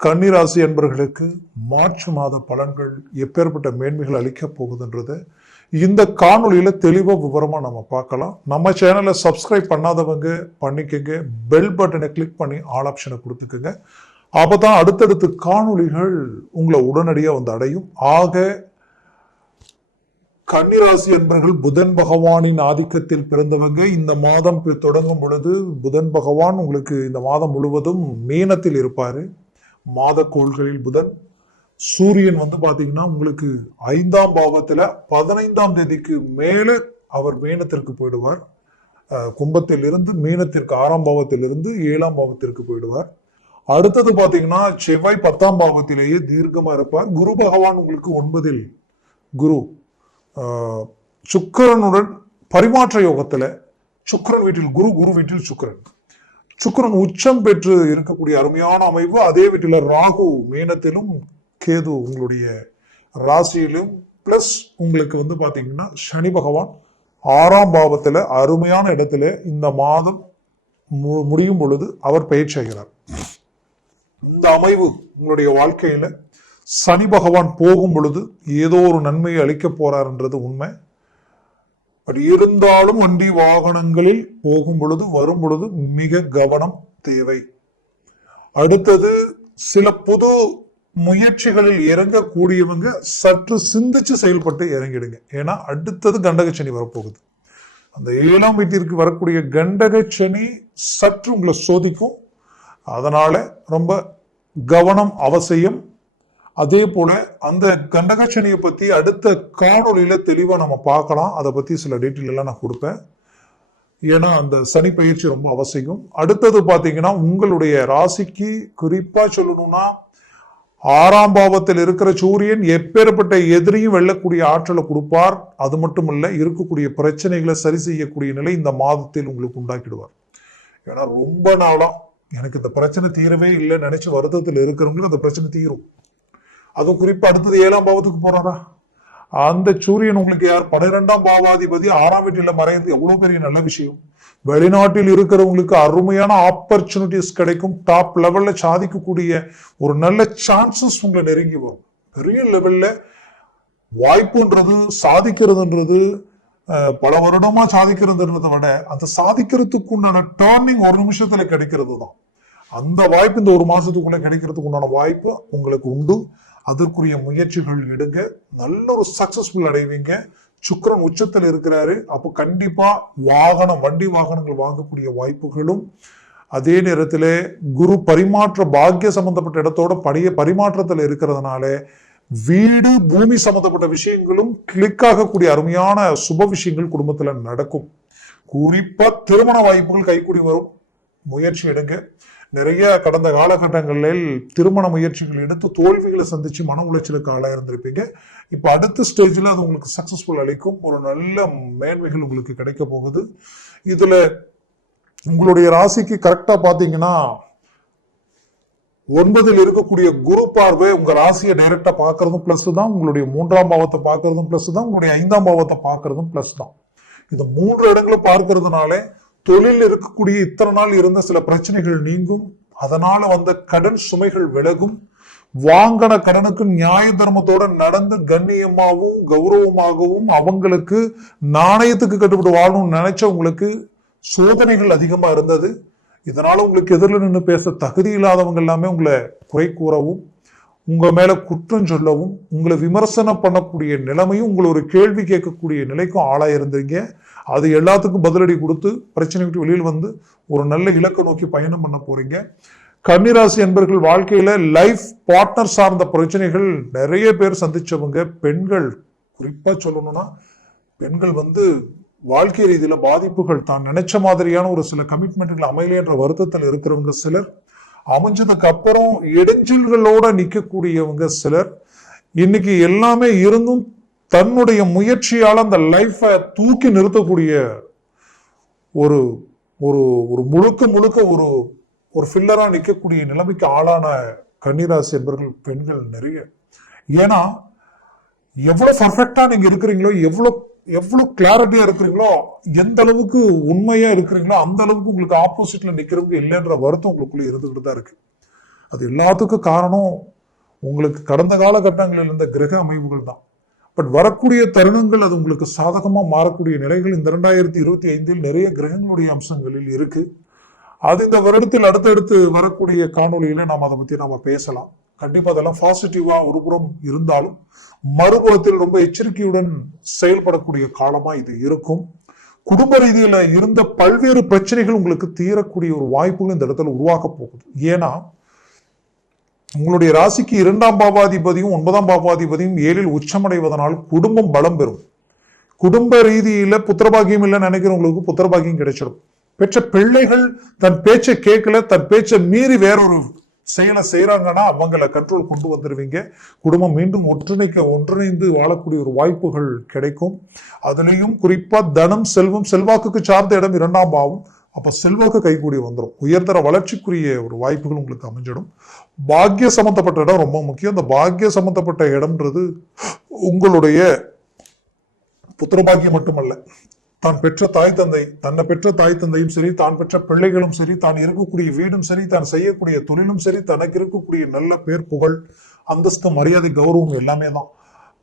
கன்னிராசி என்பர்களுக்கு மார்ச் மாத பலன்கள் எப்பேற்பட்ட மேன்மைகள் அளிக்க போகுதுன்றது இந்த காணொலியில் தெளிவாக விவரமாக நம்ம பார்க்கலாம். நம்ம சேனலை சப்ஸ்கிரைப் பண்ணாதவங்க பண்ணிக்கங்க. பெல் பட்டனை கிளிக் பண்ணி ஆல் ஆப்ஷனை கொடுத்துக்கோங்க. அப்பதான் அடுத்தடுத்து காணொளிகள் உங்களை உடனடியாக வந்து அடையும். ஆக கன்னிராசி என்பர்கள் புதன் பகவானின் ஆதிக்கத்தில் பிறந்தவங்க இந்த மாதம் தொடங்கும் பொழுது புதன் பகவான் உங்களுக்கு இந்த மாதம் முழுவதும் மீனத்தில் இருப்பார். மாத கோள்களில் புதன் சூரியன் வந்து பாத்தீங்கன்னா உங்களுக்கு ஐந்தாம் பாவத்துல பதினைந்தாம் தேதிக்கு மேல அவர் மீனத்திற்கு போயிடுவார். கும்பத்திலிருந்து மீனத்திற்கு ஆறாம் பாவத்திலிருந்து ஏழாம் பாவத்திற்கு போயிடுவார். அடுத்தது பாத்தீங்கன்னா செவ்வாய் பத்தாம் பாவத்திலேயே தீர்க்கமா இருப்பார். குரு பகவான் உங்களுக்கு ஒன்பதில் குரு சுக்கரனுடன் சுக்கிரனுடன் பரிமாற்ற யோகத்துல சுக்கிரன் வீட்டில் குரு குரு வீட்டில் சுக்கிரன். சுக்கரன் உச்சம் பெற்று இருக்கக்கூடிய அருமையான அமைவு. அதே வீட்டில் ராகு மீனத்திலும் கேது உங்களுடைய ராசியிலும். பிளஸ் உங்களுக்கு வந்து பார்த்தீங்கன்னா சனி பகவான் ஆறாம் பாவத்தில் அருமையான இடத்துல இந்த மாதம் மு- முடியும் பொழுது அவர் பயிற்சி ஆகிறார். இந்த அமைவு உங்களுடைய வாழ்க்கையில சனி பகவான் போகும் பொழுது ஏதோ ஒரு நன்மையை அளிக்க போறாருன்றது உண்மை. பட் இருந்தாலும் வண்டி வாகனங்களில் போகும் பொழுது வரும் பொழுது மிக கவனம் தேவை. அடுத்தது சில புது முயற்சிகளில் இறங்கக்கூடியவங்க சற்று சிந்திச்சு செயல்பட்டு இறங்கிடுங்க. ஏன்னா அடுத்தது கண்டக சனி வரப்போகுது. அந்த ஏழாம் வீட்டிற்கு வரக்கூடிய கண்டக சனி சற்று உங்களை சோதிக்கும். அதனால ரொம்ப கவனம் அவசியம். அதே போல அந்த கண்டகச்சனியை பத்தி அடுத்த காணொளியில தெளிவா நம்ம பார்க்கலாம். அதை பத்தி சில டீட்டெயில் எல்லாம் நான் கொடுப்பேன். ஏன்னா அந்த சனி பயிற்சி ரொம்ப அவசியம். அடுத்தது பார்த்தீங்கன்னா உங்களுடைய ராசிக்கு குறிப்பா சொல்லணும்னா ஆறாம் பாவத்தில் இருக்கிற சூரியன் எப்பேற்பட்ட எதிரியும் வெல்லக்கூடிய ஆற்றலை கொடுப்பார். அது மட்டும் இல்ல இருக்கக்கூடிய பிரச்சனைகளை சரி செய்யக்கூடிய நிலை இந்த மாதத்தில் உங்களுக்கு உண்டாக்கிடுவார். ஏன்னா ரொம்ப நாளா எனக்கு இந்த பிரச்சனை தீரவே இல்லை நினைச்சு வருத்தத்தில் இருக்கிறவங்களுக்கு அந்த பிரச்சனை தீரும். அதுவும் குறிப்பா அடுத்தது ஏழாம் பாவத்துக்கு போறாரா? அந்த சூரியன் உங்களுக்கு யார்? பன்னிரெண்டாம் பாவாதிபதி ஆறாம் வீட்டில மறையிறது எவ்வளவு பெரிய நல்ல விஷயம். வெளிநாட்டில் இருக்கிறவங்களுக்கு அருமையான ஆப்பர்ச்சுனிட்டிஸ் கிடைக்கும். டாப் லெவல்ல சாதிக்கக்கூடிய ஒரு நல்ல சான்சஸ் உங்களை நெருங்கி வரும். பெரிய லெவல்ல வாய்ப்புன்றது சாதிக்கிறதுன்றது அஹ், பல வருடமா சாதிக்கிறதுன்றதை விட அந்த சாதிக்கிறதுக்கு உண்டான டேர்னிங் ஒரு நிமிஷத்துல கிடைக்கிறது தான் அந்த வாய்ப்பு இந்த ஒரு மாசத்துக்குள்ள கிடைக்கிறதுக்கு உண்டான வாய்ப்பு உங்களுக்கு உண்டு. அதற்குரிய முயற்சிகள் எடுங்க. நல்ல ஒரு சக்சஸ்ஃபுல் அடைவீங்க. சுக்கரன் உச்சத்தில் இருக்கிறாரு. அப்போ கண்டிப்பா வாகனம் வண்டி வாகனங்கள் வாங்கக்கூடிய வாய்ப்புகளும் அதே நேரத்தில் குரு பரிமாற்ற பாக்கிய சம்பந்தப்பட்ட இடத்தோட படைய பரிமாற்றத்தில் இருக்கிறதுனால வீடு பூமி சம்பந்தப்பட்ட விஷயங்களும் கிளிக் ஆகக்கூடிய அருமையான சுப விஷயங்கள் குடும்பத்தில் நடக்கும். குறிப்பா திருமண வாய்ப்புகள் கைக்கூடி வரும். முயற்சி எடுங்க. நிறைய கடந்த காலகட்டங்களில் திருமண முயற்சிகள் எடுத்து தோல்விகளை சந்திச்சு மன உளைச்சலுக்கு ஆளாயிருந்திருப்பீங்க. இப்போ அடுத்த ஸ்டேஜ்ல அது உங்களுக்கு சக்சஸ்ஃபுல் அளிக்கும். ஒரு நல்ல மேன்மைகள் உங்களுக்கு கிடைக்க போகுது. இதில் உங்களுடைய ராசிக்கு கரெக்டாக பார்த்தீங்கன்னா ஒன்பதில் இருக்கக்கூடிய குரு பார்வை உங்க ராசியை டைரக்டா பார்க்கறதும் பிளஸ் தான். உங்களுடைய மூன்றாம் பாவத்தை பார்க்கறதும் பிளஸ் தான். உங்களுடைய ஐந்தாம் பாவத்தை பார்க்கறதும் பிளஸ் தான். இந்த மூன்று இடங்களை பார்க்கறதுனாலே தொழில் இருக்கக்கூடிய இத்தனை நாள் இருந்த சில பிரச்சனைகள் நீங்கும். அதனால வந்த கடன் சுமைகள் விலகும். வாங்கின கடனுக்கு நியாய தர்மத்தோட நடந்து கண்ணியமாகவும் கௌரவமாகவும் அவங்களுக்கு நாணயத்துக்கு கட்டுப்பட்டு வாழணும்னு நினைச்சவங்களுக்கு சோதனைகள் அதிகமா இருந்தது. இதனால உங்களுக்கு எதிரில் நின்று பேச தகுதி இல்லாதவங்க எல்லாமே உங்களை குறை கூறவும் உங்க மேல குற்றம் சொல்லவும் உங்களை விமர்சனம் பண்ணக்கூடிய நிலைமையும் உங்களை ஒரு கேள்வி கேட்கக்கூடிய நிலைக்கும் ஆளாயிருந்தீங்க. அது எல்லாத்துக்கும் பதிலடி கொடுத்து பிரச்சனை விட்டு வெளியில் வந்து ஒரு நல்ல இலக்கை நோக்கி பயணம் பண்ண போறீங்க. கன்னிராசி என்பர்கள் வாழ்க்கையில லைஃப் பார்ட்னர் சார்ந்த பிரச்சனைகள் நிறைய பேர் சந்திச்சவங்க பெண்கள். குறிப்பா சொல்லணும்னா பெண்கள் வந்து வாழ்க்கை ரீதியில பாதிப்புகள் தான். நினைச்ச மாதிரியான ஒரு சில கமிட்மெண்ட்கள் அமையலைன்ற வருத்தத்தில் இருக்கிறவங்க சிலர். அமைஞ்சதுக்கு அப்புறம் இடைஞ்சல்களோட நிற்கக்கூடியவங்க சிலர். இன்னைக்கு எல்லாமே இருந்தும் தன்னுடைய முயற்சியால் அந்த லைஃபை தூக்கி நிறுத்தக்கூடிய ஒரு ஒரு ஒரு முழுக்க முழுக்க ஒரு ஒரு ஃபில்லராக நிற்கக்கூடிய நிலைமைக்கு ஆளான கன்னிராசி என்பவர்கள் பெண்கள் நிறைய. ஏன்னா எவ்வளோ பர்ஃபெக்டாக நீங்கள் இருக்கிறீங்களோ எவ்வளோ எவ்வளோ கிளாரிட்டியாக இருக்கிறீங்களோ எந்த அளவுக்கு உண்மையாக இருக்கிறீங்களோ அந்த அளவுக்கு உங்களுக்கு ஆப்போசிட்டில் நிற்கிறவங்க இல்லைன்ற வருத்தம் உங்களுக்குள்ளே இருந்துக்கிட்டு தான் இருக்குது அது எல்லாத்துக்கும் காரணம் உங்களுக்கு கடந்த காலகட்டங்களில் இருந்த கிரக அமைவுகள் தான். பட் வரக்கூடிய தருணங்கள் அது உங்களுக்கு சாதகமாக மாறக்கூடிய நிலைகள் இந்த ரெண்டாயிரத்தி இருபத்தி ஐந்தில் நிறைய கிரகங்களுடைய அம்சங்களில் இருக்கு. அது இந்த வருடத்தில் அடுத்தடுத்து வரக்கூடிய காணொலியில நாம் அதை பத்தி நாம பேசலாம். கண்டிப்பா அதெல்லாம் பாசிட்டிவா ஒரு புறம் இருந்தாலும் மறுபுறத்தில் ரொம்ப எச்சரிக்கையுடன் செயல்படக்கூடிய காலமா இது இருக்கும். குடும்ப ரீதியில இருந்த பல்வேறு பிரச்சனைகள் உங்களுக்கு தீரக்கூடிய ஒரு வாய்ப்புகள் இந்த இடத்துல உருவாக்க போகுது. ஏன்னா உங்களுடைய ராசிக்கு இரண்டாம் பாவாதிபதியும் ஒன்பதாம் பாவாதிபதியும் ஏழில் உச்சமடைவதனால் குடும்பம் பலம் பெறும். குடும்ப ரீதியில் புத்திரபாகியம் இல்லைன்னு நினைக்கிறவங்களுக்கு புத்திரபாகியம் கிடைச்சிடும். பெற்ற பிள்ளைகள் தன் பேச்சை கேட்கல தன் பேச்சை மீறி வேறொரு செயலை செய்கிறாங்கன்னா அவங்கள கண்ட்ரோல் கொண்டு வந்துடுவீங்க குடும்பம் மீண்டும் ஒற்றிணைக்க ஒன்றிணைந்து வாழக்கூடிய ஒரு வாய்ப்புகள் கிடைக்கும். அதுலேயும் குறிப்பாக தனம் செல்வம் செல்வாக்குக்கு சார்ந்த இடம் இரண்டாம் பாவம். அப்போ செல்வாக்கு கைகூடி வந்துடும் உயர்தர வளர்ச்சிக்குரிய ஒரு வாய்ப்புகள் உங்களுக்கு அமைஞ்சிடும். பாக்கிய சம்மந்தப்பட்ட இடம் ரொம்ப முக்கியம். இந்த பாக்கிய சம்மந்தப்பட்ட இடம்ன்றது உங்களுடைய புத்திரபாக்கியம் மட்டுமல்ல. தான் பெற்ற தாய் தந்தை தன்னை பெற்ற தாய் தந்தையும் சரி தான் பெற்ற பிள்ளைகளும் சரி தான் இருக்கக்கூடிய வீடும் சரி தான் செய்யக்கூடிய தொழிலும் சரி தனக்கு இருக்கக்கூடிய நல்ல பேர் புகழ் அந்தஸ்து மரியாதை கௌரவம் எல்லாமே தான்.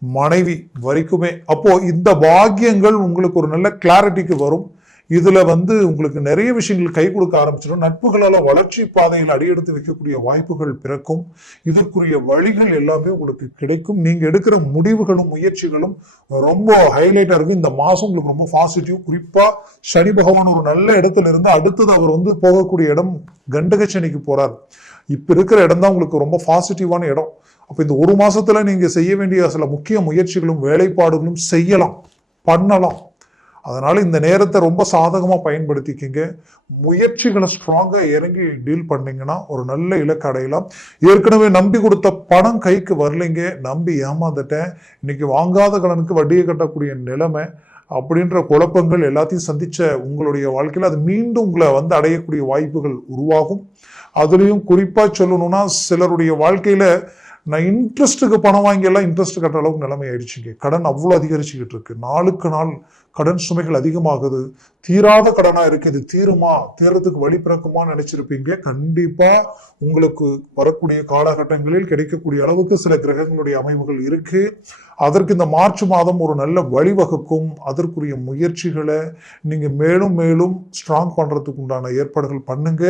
மனைவி வரைக்குமே. அப்போ இந்த பாக்கியங்கள் உங்களுக்கு ஒரு நல்ல கிளாரிட்டிக்கு வரும். இதுல வந்து உங்களுக்கு நிறைய விஷயங்கள் கை கொடுக்க ஆரம்பிச்சிடும். நட்புகளால வளர்ச்சி பாதையில் அடியெடுத்து வைக்கக்கூடிய வாய்ப்புகள் பிறக்கும். இதற்குரிய வழிகள் எல்லாமே உங்களுக்கு கிடைக்கும். நீங்க எடுக்கிற முடிவுகளும் முயற்சிகளும் ரொம்ப ஹைலைட்டா இருக்கும். இந்த மாசம் உங்களுக்கு ரொம்ப பாசிட்டிவ் குறிப்பா சனி பகவான் ஒரு நல்ல இடத்துல இருந்து அடுத்தது அவர் வந்து போகக்கூடிய இடம் கண்டக சனிக்கு போறார். இப்ப இருக்கிற இடம் தான் உங்களுக்கு ரொம்ப பாசிட்டிவான இடம். அப்ப இந்த ஒரு மாசத்துல நீங்க செய்ய வேண்டிய சில முக்கிய முயற்சிகளும் வேலைப்பாடுகளும் செய்யலாம். பண்ணலாம். அதனால் இந்த நேரத்தை ரொம்ப சாதகமாக பயன்படுத்திக்கிங்க. முயற்சிகளை ஸ்ட்ராங்காக இறங்கி டீல் பண்ணிங்கன்னா ஒரு நல்ல இலக்கு அடையலாம். ஏற்கனவே நம்பி கொடுத்த பணம் கைக்கு வரலைங்க. நம்பி ஏமாந்துட்டேன். இன்னைக்கு வாங்காத கடனுக்கு வட்டியை கட்டக்கூடிய நிலைமை அப்படின்ற குழப்பங்கள் எல்லாத்தையும் சந்தித்த உங்களுடைய வாழ்க்கையில் அது மீண்டும் உங்களை வந்து அடையக்கூடிய வாய்ப்புகள் உருவாகும். அதுலேயும் குறிப்பாக சொல்லணும்னா சிலருடைய வாழ்க்கையில் நான் இன்ட்ரெஸ்ட்டுக்கு பணம் வாங்கி எல்லாம் இன்ட்ரெஸ்ட் கட்டுற அளவுக்கு நிலைமை ஆயிடுச்சுங்க கடன் அவ்வளோ அதிகரிச்சுக்கிட்டு இருக்கு. நாளுக்கு நாள் கடன் சுமைகள் அதிகமாகுது. தீராத கடனாக இருக்கு. இது தீருமா? தீரத்துக்கு வழி பிறக்குமான்னு நினைச்சிருப்பீங்க. கண்டிப்பாக உங்களுக்கு வரக்கூடிய காலகட்டங்களில் கிடைக்கக்கூடிய அளவுக்கு சில கிரகங்களுடைய அமைவுகள் இருக்கு. அதற்கு இந்த மார்ச் மாதம் ஒரு நல்ல வழிவகுக்கும். அதற்குரிய முயற்சிகளை நீங்கள் மேலும் மேலும் ஸ்ட்ராங் பண்ணுறதுக்கு உண்டான ஏற்பாடுகள் பண்ணுங்க.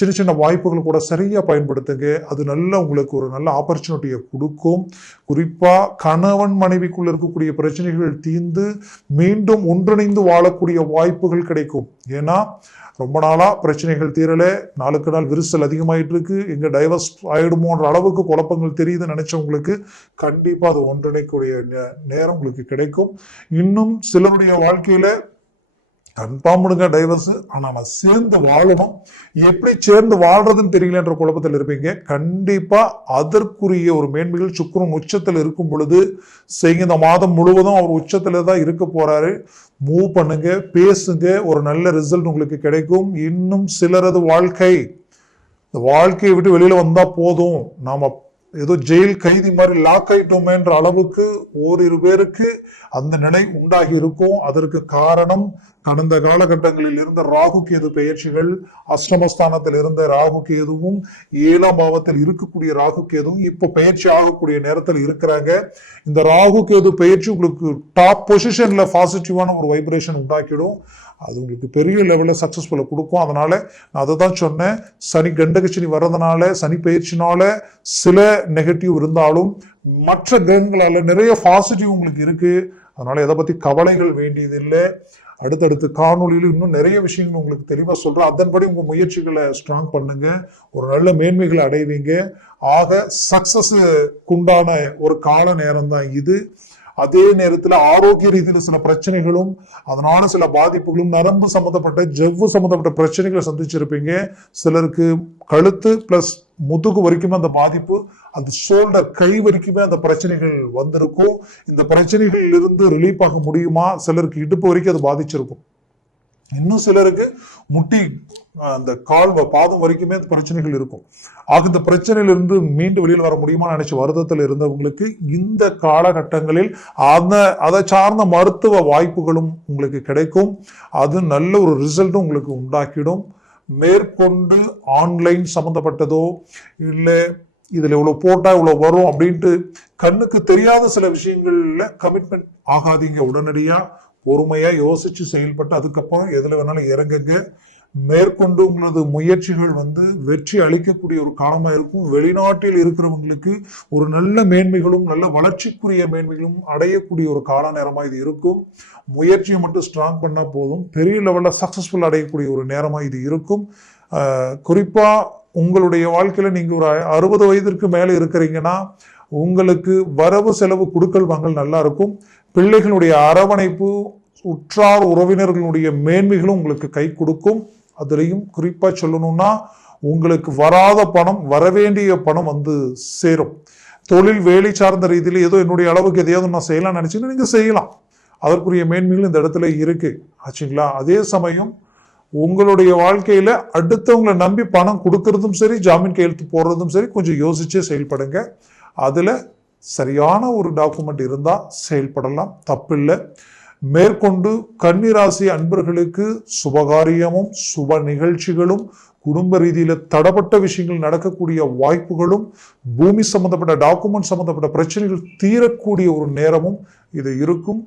சின்ன சின்ன வாய்ப்புகள் கூட சரியாக பயன்படுத்துங்க. அது நல்ல உங்களுக்கு ஒரு நல்ல ஆப்பர்ச்சுனிட்டியை கொடுக்கும். குறிப்பாக கணவன் மனைவிக்குள்ள இருக்கக்கூடிய பிரச்சனைகள் தீர்ந்து மீண்டும் ஒன்றிணைந்து வாழக்கூடிய வாய்ப்புகள் கிடைக்கும். ஏன்னா ரொம்ப நாளாக பிரச்சனைகள் தீரலை நாளுக்கு நாள் விரிசல் அதிகமாயிட்டு இருக்கு. எங்க டைவர்ஸ் ஆகிடுமோன்ற அளவுக்கு குழப்பங்கள் தெரியுதுன்னு நினைச்சவங்களுக்கு கண்டிப்பாக அது ஒன்றிணைக்கூடிய நே- நேரம் உங்களுக்கு கிடைக்கும். இன்னும் சிலருடைய வாழ்க்கையில் கன்ஃபார்ம் பண்ணுங்க டைவர்ஸ் ஆனால் நான் சேர்ந்து வாழணும். எப்படி சேர்ந்து வாழ்றதுன்னு தெரியலன்ற குழப்பத்தில் இருப்பீங்க. கண்டிப்பாக அதற்குரிய ஒரு மேன்மைகள் சுக்கரன் உச்சத்தில் இருக்கும் பொழுது செய்யுங்க. இந்த மாதம் முழுவதும் அவர் உச்சத்தில் தான் இருக்க போகிறாரு மூவ் பண்ணுங்க பேசுங்க. ஒரு நல்ல ரிசல்ட் உங்களுக்கு கிடைக்கும். இன்னும் சிலரது வாழ்க்கை. இந்த வாழ்க்கையை விட்டு வெளியில் வந்தால் போதும். நாம் ஏதோ ஜெயில் கைதி மாதிரி லாக் ஆயிட்டோமேன்ற அளவுக்கு ஓரிரு பேருக்கு அந்த நிலை உண்டாகி இருக்கும். அதற்கு காரணம் கடந்த காலகட்டங்களில் இருந்த ராகு கேது பெயர்ச்சிகள் அஷ்டமஸ்தானத்தில் இருந்த ராகு கேதுவும் ஏழாம் பாவத்தில் இருக்கக்கூடிய ராகு கேதுவும் இப்போ பெயர்ச்சி ஆகக்கூடிய நேரத்தில் இருக்கிறாங்க. இந்த ராகு கேது பெயர்ச்சி உங்களுக்கு டாப் பொசிஷன்ல பாசிட்டிவான ஒரு வைப்ரேஷன் உண்டாக்கிடும். அது உங்களுக்கு பெரிய லெவலில் சக்ஸஸ்ஃபுல்லாக கொடுக்கும். அதனால் நான் அதை தான் சொன்னேன். சனி கண்டகச்சனி வர்றதுனால சனி பயிற்சினால சில நெகட்டிவ் இருந்தாலும் மற்ற கிரகங்களால் நிறைய பாசிட்டிவ் உங்களுக்கு இருக்குது அதனால் எதை பற்றி கவலைகள் வேண்டியதில்லை. அடுத்தடுத்து காணொலியில் இன்னும் நிறைய விஷயங்கள் உங்களுக்கு தெளிவாக சொல்கிறேன் அதன்படி உங்கள் முயற்சிகளை ஸ்ட்ராங் பண்ணுங்க. ஒரு நல்ல மேன்மைகளை அடைவீங்க. ஆக சக்சஸுக்குண்டான ஒரு கால நேரம் தான் இது. அதே நேரத்துல ஆரோக்கிய ரீதியில சில பிரச்சனைகளும் அதனால சில பாதிப்புகளும் நரம்பு சம்பந்தப்பட்ட ஜவ்வு சம்பந்தப்பட்ட பிரச்சனைகளை சந்திச்சிருப்பீங்க. சிலருக்கு கழுத்து பிளஸ் முதுகு வரைக்குமே அந்த பாதிப்பு அந்த ஷோல்டர் கை வரைக்குமே அந்த பிரச்சனைகள் வந்திருக்கும். இந்த பிரச்சனைகளில் இருந்து ரிலீஃப் ஆக முடியுமா? சிலருக்கு இடுப்பு வரைக்கும் அது பாதிச்சிருக்கும். இன்னும் சிலருக்கு முட்டி அந்த கால் பாதம் வரைக்குமே பிரச்சனைகள் இருக்கும். ஆக இந்த பிரச்சனையிலிருந்து மீண்டு வெளியில் வர முடியுமா நினைச்ச வருத்தத்தில் இருந்தவங்களுக்கு இந்த காலகட்டங்களில் அந்த அதை சார்ந்த மருத்துவ வாய்ப்புகளும் உங்களுக்கு கிடைக்கும். அது நல்ல ஒரு ரிசல்ட்டும் உங்களுக்கு உண்டாக்கிடும். மேற்கொண்டு ஆன்லைன் சம்பந்தப்பட்டதோ இல்லை இதில் இவ்வளோ போட்டால் இவ்வளோ வரும் அப்படின்ட்டு கண்ணுக்கு தெரியாத சில விஷயங்களில் கமிட்மெண்ட் ஆகாதீங்க உடனடியாக பொறுமையாக யோசித்து செயல்பட்டு அதுக்கப்புறம் எதில் வேணாலும் இறங்குங்க. மேற்கொண்டு உங்களது முயற்சிகள் வந்து வெற்றி அளிக்கக்கூடிய ஒரு காலமாக இருக்கும். வெளிநாட்டில் இருக்கிறவங்களுக்கு ஒரு நல்ல மேன்மைகளும் நல்ல வளர்ச்சிக்குரிய மேன்மைகளும் அடையக்கூடிய ஒரு கால நேரமாக இது இருக்கும். முயற்சியை மட்டும் ஸ்ட்ராங் பண்ணால் போதும். பெரிய லெவலில் சக்ஸஸ்ஃபுல் அடையக்கூடிய ஒரு நேரமாக இது இருக்கும். குறிப்பாக உங்களுடைய வாழ்க்கையில் நீங்கள் ஒரு அறுபது வயதிற்கு மேலே இருக்கிறீங்கன்னா உங்களுக்கு வரவு செலவு கொடுக்கல் வாங்கல் நல்லா இருக்கும். பிள்ளைகளுடைய அரவணைப்பு உற்றார் உறவினர்களுடைய மேன்மைகளும் உங்களுக்கு கை கொடுக்கும். அதுலேயும் குறிப்பாக சொல்லணும்னா உங்களுக்கு வராத பணம் வரவேண்டிய பணம் வந்து சேரும். தொழில் வேலை சார்ந்த ரீதியில் ஏதோ என்னுடைய அளவுக்கு எதையாவது நான் செய்யலாம்னு நினைச்சீங்கன்னா நீங்கள் செய்யலாம். அதற்குரிய மேன்மைகள் இந்த இடத்துல இருக்குது ஆச்சுங்களா? அதே சமயம் உங்களுடைய வாழ்க்கையில் அடுத்தவங்களை நம்பி பணம் கொடுக்கறதும் சரி ஜாமீன் கையெழுத்து போடுறதும் சரி கொஞ்சம் யோசிச்சே செயல்படுங்க. அதில் சரியான ஒரு டாக்குமெண்ட் இருந்தால் செயல்படலாம். தப்பில்லை. மேற்கொண்டு கன்னிராசி அன்பர்களுக்கு சுபகாரியமும் சுப நிகழ்ச்சிகளும் குடும்ப ரீதியில் தடப்பட்ட விஷயங்கள் நடக்கக்கூடிய வாய்ப்புகளும் பூமி சம்பந்தப்பட்ட டாக்குமெண்ட் சம்பந்தப்பட்ட பிரச்சனைகள் தீரக்கூடிய ஒரு நேரமும் இது இருக்கும்.